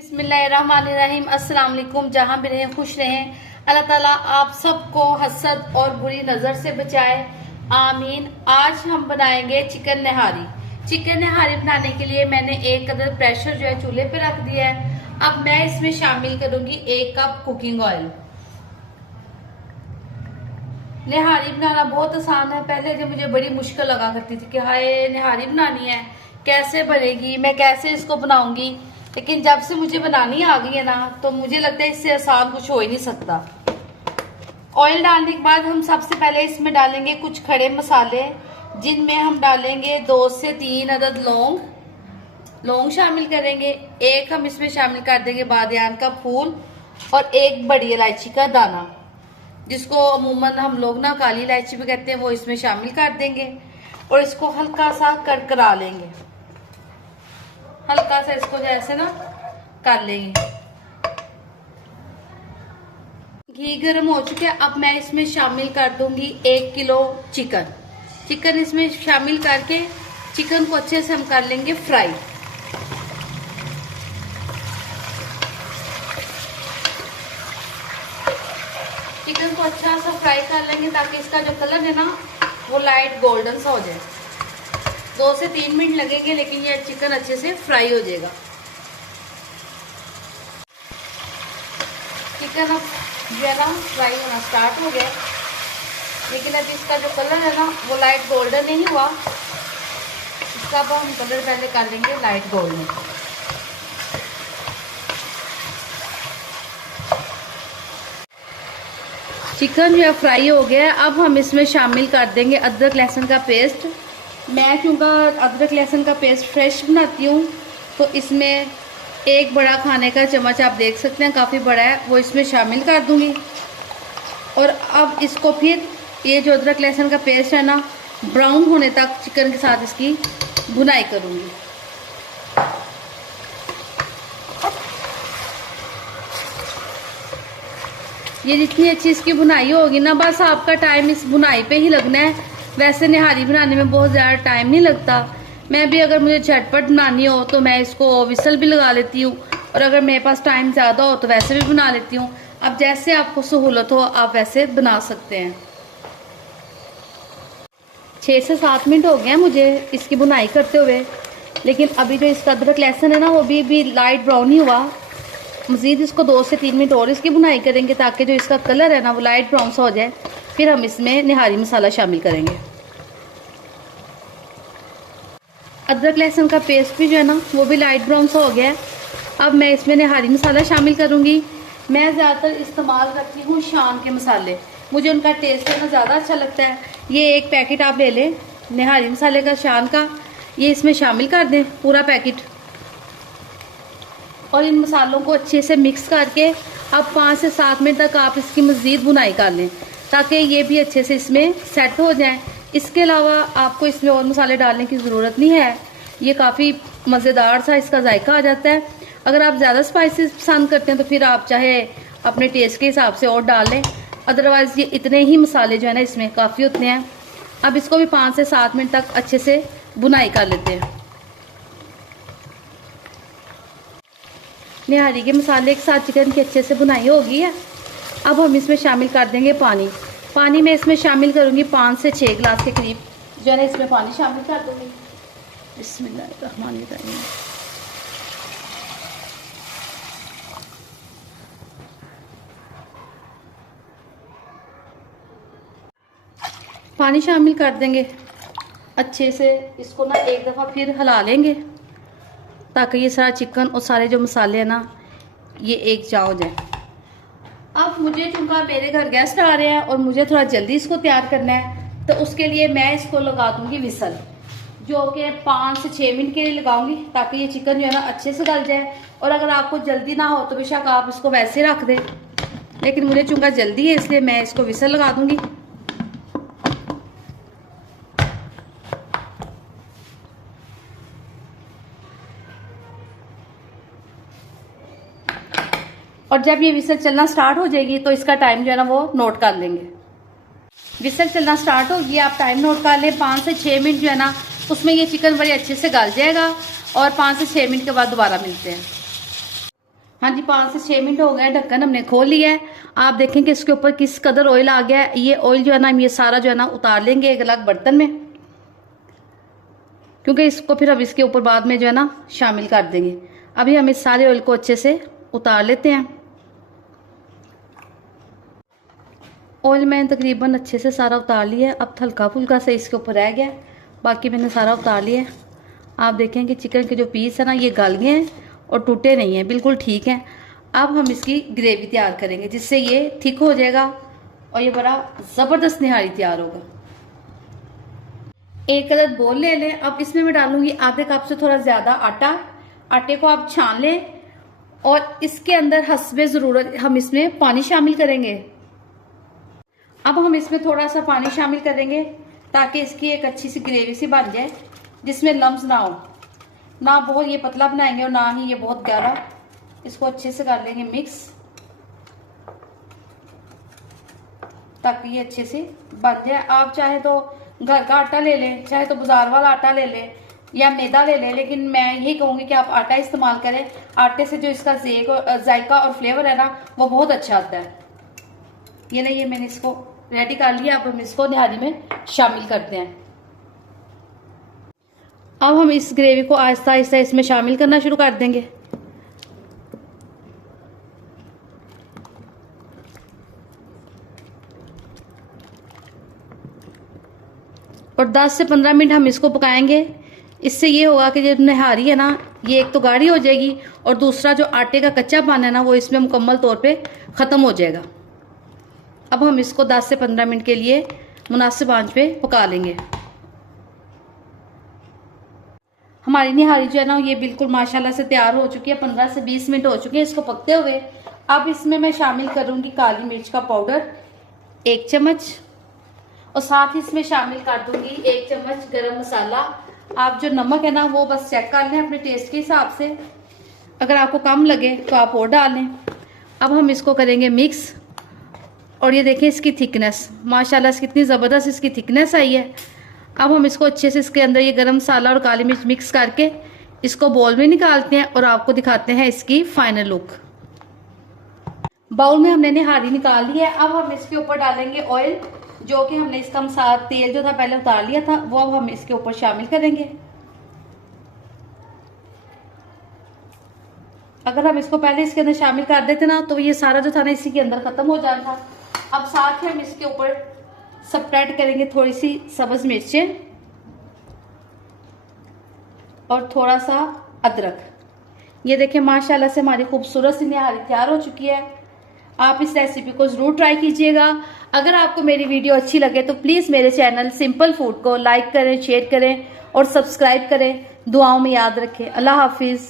बिस्मिल्लाहिर्रहमानिर्रहीम। अस्सलाम वालेकुम। जहाँ भी रहें खुश रहें। अल्लाह ताला आप सबको हसद और बुरी नजर से बचाए, आमीन। आज हम बनाएंगे चिकन निहारी। चिकन निहारी बनाने के लिए मैंने एक कदर प्रेशर जो है चूल्हे पे रख दिया है। अब मैं इसमें शामिल करूंगी 1 कप कुकिंग ऑयल। निहारी बनाना बहुत आसान है। पहले जो मुझे बड़ी मुश्किल लगा करती थी कि हाय निहारी बनानी है, कैसे बनेगी, मैं कैसे इसको बनाऊंगी। लेकिन जब से मुझे बनानी आ गई है ना, तो मुझे लगता है इससे आसान कुछ हो ही नहीं सकता। ऑयल डालने के बाद हम सबसे पहले इसमें डालेंगे कुछ खड़े मसाले, जिनमें हम डालेंगे 2 से 3 अदद लौंग शामिल करेंगे। एक हम इसमें शामिल कर देंगे बादियान का फूल और 1 बड़ी इलायची का दाना, जिसको अमूमन हम लोग ना काली इलायची भी कहते हैं, वो इसमें शामिल कर देंगे और इसको हल्का सा करकरा लेंगे। हल्का सा इसको जैसे ना कर लेंगे। घी गर्म हो चुका है। अब मैं इसमें शामिल कर दूंगी 1 किलो चिकन इसमें शामिल करके चिकन को अच्छे से हम कर लेंगे फ्राई। चिकन को अच्छा सा फ्राई कर लेंगे ताकि इसका जो कलर है ना वो लाइट गोल्डन सा हो जाए। 2 से 3 मिनट लगेंगे, लेकिन ये चिकन अच्छे से फ्राई हो जाएगा। चिकन अब जो है ना फ्राई होना स्टार्ट हो गया, लेकिन अब इसका जो कलर है ना वो लाइट गोल्डन नहीं हुआ। इसका अब हम कलर पहले कर लेंगे लाइट गोल्डन। चिकन जो है फ्राई हो गया। अब हम इसमें शामिल कर देंगे अदरक लहसुन का पेस्ट। मैं क्योंकि अदरक लहसुन का पेस्ट फ्रेश बनाती हूँ, तो इसमें 1 बड़ा खाने का चम्मच, आप देख सकते हैं काफ़ी बड़ा है, वो इसमें शामिल कर दूंगी। और अब इसको फिर ये जो अदरक लहसुन का पेस्ट है ना, ब्राउन होने तक चिकन के साथ इसकी भुनाई करूंगी। ये जितनी अच्छी इसकी भुनाई होगी ना, बस आपका टाइम इस भुनाई पे ही लगना है। वैसे निहारी बनाने में बहुत ज़्यादा टाइम नहीं लगता। मैं भी अगर मुझे झटपट बनानी हो तो मैं इसको विसल भी लगा लेती हूँ, और अगर मेरे पास टाइम ज़्यादा हो तो वैसे भी बना लेती हूँ। अब जैसे आपको सहूलत हो आप वैसे बना सकते हैं। 6 से 7 मिनट हो गए हैं मुझे इसकी बुनाई करते हुए, लेकिन अभी जो इसका अदरक लहसुन है ना वो भी लाइट ब्राउन ही हुआ। मज़ीद इसको 2 से 3 मिनट और इसकी बुनाई करेंगे ताकि जो इसका कलर है ना वो लाइट ब्राउन सा हो जाए। फिर हम इसमें निहारी मसाला शामिल करेंगे। अदरक लहसुन का पेस्ट भी जो है ना वो भी लाइट ब्राउन सा हो गया है। अब मैं इसमें निहारी मसाला शामिल करूँगी। मैं ज़्यादातर इस्तेमाल करती हूँ शान के मसाले, मुझे उनका टेस्ट है ना ज़्यादा अच्छा लगता है। ये 1 पैकेट आप ले लें निहारी मसाले का, शान का, ये इसमें शामिल कर दें पूरा पैकेट। और इन मसालों को अच्छे से मिक्स करके अब 5 से 7 मिनट तक आप इसकी मज़ीद बुनाई कर लें ताकि ये भी अच्छे से इसमें सेट हो जाए। इसके अलावा आपको इसमें और मसाले डालने की ज़रूरत नहीं है। ये काफ़ी मज़ेदार सा इसका जायका आ जाता है। अगर आप ज़्यादा स्पाइसेस पसंद करते हैं तो फिर आप चाहे अपने टेस्ट के हिसाब से और डाल लें, अदरवाइज़ ये इतने ही मसाले जो है ना इसमें काफ़ी होते हैं। अब इसको भी 5 से 7 मिनट तक अच्छे से बुनाई कर लेते हैं। निहारी के मसाले के साथ चिकन की अच्छे से बुनाई हो गई है। अब हम इसमें शामिल कर देंगे पानी में इसमें शामिल करूंगी 5 से 6 गिलास के करीब जो है ना इसमें पानी शामिल कर दूंगी। बिस्मिल्लाहिर्रहमानिर्रहीम। पानी शामिल कर देंगे अच्छे से। इसको ना एक दफ़ा फिर हिला लेंगे ताकि ये सारा चिकन और सारे जो मसाले हैं ना ये एक जा हो जाए। अब मुझे चूँकि मेरे घर गेस्ट आ रहे हैं और मुझे थोड़ा जल्दी इसको तैयार करना है, तो उसके लिए मैं इसको लगा दूंगी विसल, जो कि 5 से 6 मिनट के लिए लगाऊंगी ताकि ये चिकन जो है ना अच्छे से गल जाए। और अगर आपको जल्दी ना हो तो बेशक आप इसको वैसे रख दें, लेकिन मुझे चूँकि जल्दी है इसलिए मैं इसको विसल लगा दूंगी। और जब ये विसल चलना स्टार्ट हो जाएगी तो इसका टाइम जो है ना वो नोट कर लेंगे। विसल चलना स्टार्ट होगी, आप टाइम नोट कर लें। 5 से 6 मिनट जो है ना उसमें ये चिकन बड़े अच्छे से गल जाएगा और 5 से 6 मिनट के बाद दोबारा मिलते हैं। हाँ जी, 5 से 6 मिनट हो गए, ढक्कन हमने खोल लिया है। आप देखें कि इसके ऊपर किस कदर ऑयल आ गया है। ये ऑयल जो है ना, हम ये सारा जो है ना उतार लेंगे एक अलग बर्तन में, क्योंकि इसको फिर हम इसके ऊपर बाद में जो है ना शामिल कर देंगे। अभी हम इस सारे ऑयल को अच्छे से उतार लेते हैं। ऑयल मैंने तकरीबन अच्छे से सारा उतार लिया है। अब हल्का फुल्का से इसके ऊपर रह गया, बाकी मैंने सारा उतार लिया है। आप देखें कि चिकन के जो पीस है ना, ये गल गए हैं और टूटे नहीं हैं, बिल्कुल ठीक हैं। अब हम इसकी ग्रेवी तैयार करेंगे, जिससे ये थिक हो जाएगा और ये बड़ा ज़बरदस्त निहारी तैयार होगा। एक अदद बोल ले लें। अब इसमें मैं डालूंगी आधे कप से थोड़ा ज़्यादा आटा। आटे को आप छान लें और इसके अंदर हस्बे ज़रूरत हम इसमें पानी शामिल करेंगे। अब हम इसमें थोड़ा सा पानी शामिल करेंगे ताकि इसकी एक अच्छी सी ग्रेवी सी बन जाए, जिसमें लम्स ना हो, ना बहुत ये पतला बनाएंगे और ना ही ये बहुत गाढ़ा। इसको अच्छे से कर लेंगे मिक्स, ताकि ये अच्छे से बन जाए। आप चाहे तो घर का आटा ले लें, चाहे तो बाजार वाला आटा ले लें या मैदा ले लें, लेकिन मैं यही कहूंगी कि आप आटा इस्तेमाल करें। आटे से जो इसका जायका और फ्लेवर है ना, वो बहुत अच्छा आता है। ये लिए मैंने इसको रेडी कर लिया। अब हम इसको निहारी में शामिल करते हैं। अब हम इस ग्रेवी को आहिस्ता आहिस्ता इसमें शामिल करना शुरू कर देंगे। और 10 से 15 मिनट हम इसको पकाएंगे। इससे ये होगा कि जो निहारी है ना, ये एक तो गाढ़ी हो जाएगी और दूसरा जो आटे का कच्चापन है ना, वो इसमें मुकम्मल तौर पे ख़त्म हो जाएगा। अब हम इसको 10 से 15 मिनट के लिए मुनासिब आंच पे पका लेंगे। हमारी निहारी जो है ना, ये बिल्कुल माशाल्लाह से तैयार हो चुकी है। 15 से 20 मिनट हो चुके हैं इसको पकते हुए। अब इसमें मैं शामिल करूंगी काली मिर्च का पाउडर 1 चम्मच, और साथ ही इसमें शामिल कर दूंगी 1 चम्मच गरम मसाला। आप जो नमक है ना, वो बस चेक कर लें अपने टेस्ट के हिसाब से। अगर आपको कम लगे तो आप और डाल लें। अब हम इसको करेंगे मिक्स, और ये देखें इसकी थिकनेस, माशाल्लाह से कितनी ज़बरदस्त इसकी थिकनेस आई है। अब हम इसको अच्छे से इसके अंदर ये गरम मसाला और काली मिर्च मिक्स करके इसको बाउल में निकालते हैं और आपको दिखाते हैं इसकी फाइनल लुक। बाउल में हमने निहारी निकाल ली है। अब हम इसके ऊपर डालेंगे ऑयल, जो कि हमने इसका मसाला तेल जो था पहले उतार लिया था, वो अब हम इसके ऊपर शामिल करेंगे। अगर हम इसको पहले इसके अंदर शामिल कर देते ना, तो ये सारा जो था ना इसी के अंदर खत्म हो जाता था। अब साथ ही हम इसके ऊपर स्प्रेड करेंगे थोड़ी सी सब्ज मिर्चें और थोड़ा सा अदरक। ये देखें माशाल्लाह से हमारी खूबसूरत सी निहारी तैयार हो चुकी है। आप इस रेसिपी को जरूर ट्राई कीजिएगा। अगर आपको मेरी वीडियो अच्छी लगे तो प्लीज मेरे चैनल सिंपल फूड को लाइक करें, शेयर करें और सब्सक्राइब करें। दुआओं में याद रखें। अल्लाह हाफिज।